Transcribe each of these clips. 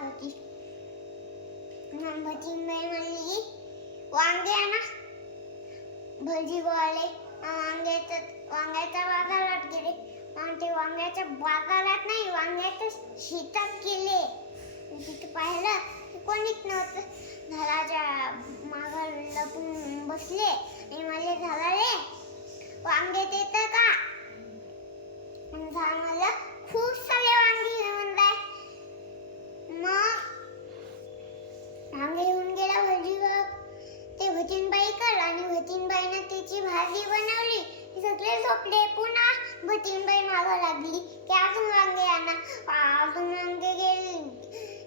होती भटींबाई म्हणली वांगे ना भजी गोळाले वांग्याचा वांग्याच्या बाजारात गेले. मग ते वांग्याच्या बाजारात नाही वांग्याच्या शेतात गेले. तिथे पाहिलं कोणीच नव्हतं. झाडाच्या मागं लपून बसले आणि मला झाडाले वांगे देत का? मग झाड मला खूप सारे झोपले. पुन्हा भतीनबाई मागं लागली. की अजून वांगे आणा. अजून वांगे गेले.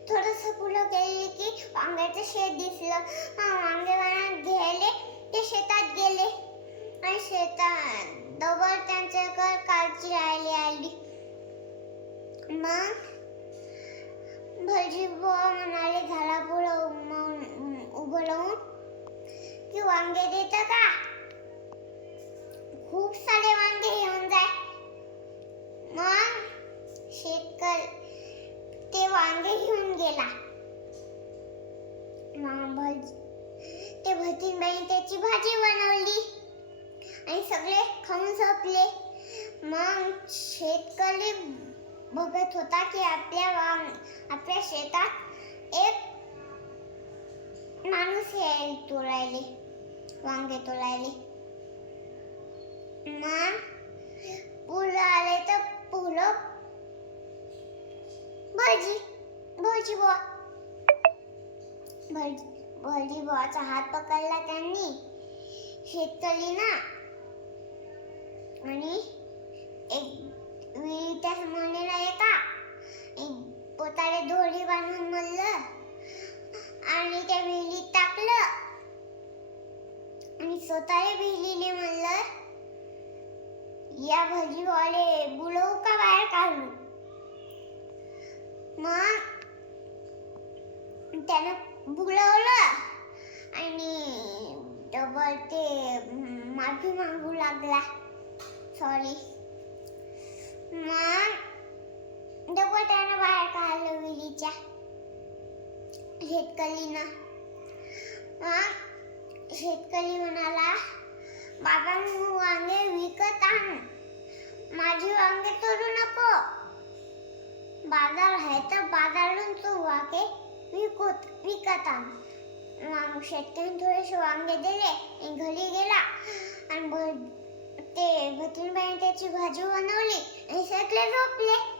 थोडस पुढं गेले की वांग्याचं शेत दिसलं. वांगे बनवून घ्यायले ते शेतात गेले. आणि शेतात डबल त्यांच्याकडे कालची राहिली आली. मग भजी बुवा म्हणाले झाला पुढं उभं राहून. की वांगे देतं का? शेतकरी ते वांगे घेऊन गेला. ते भतीनबाई त्याची भाजी बनवली आणि सगळे खाऊन झोपले. मग शेतकरी बघत होता की आपल्या वांग आपल्या शेतात एक माणूस यायला तोडायले वांगे तोडायले. मग पुलं आले तर पुलं भजी भजी बुवा. भजी भजी बुवाचा हात पकडला त्यांनी. शेतकरी ना. आणि एक विहिरीच्या समोरला एका. एक पोताडे दोरी बांधून म्हणलं. आणि त्या विहिरीत टाकलं. आणि स्वतःला विहिरीने म्हणलं या भजीवाले बुडवू का बाहेर काढू मग त्यानं बुडवलं आणि डबल ते माफी मागू लागला. सॉरी मग डबल त्यानं बाहेर काढलं विलीच्या शेतकरीनं मग शेतकरी म्हणाला बाबा मी वांगे विकत आण. माझी वांगे तोडू नको. बाजार आहे तर बाजारून तू वांगे विकत विकत आण. मग शेतकरी थोडेसे वांगे दिले आणि घरी गेला. आणि ते भतीनबाईने त्याची भाजी बनवली आणि सगळे झोपले.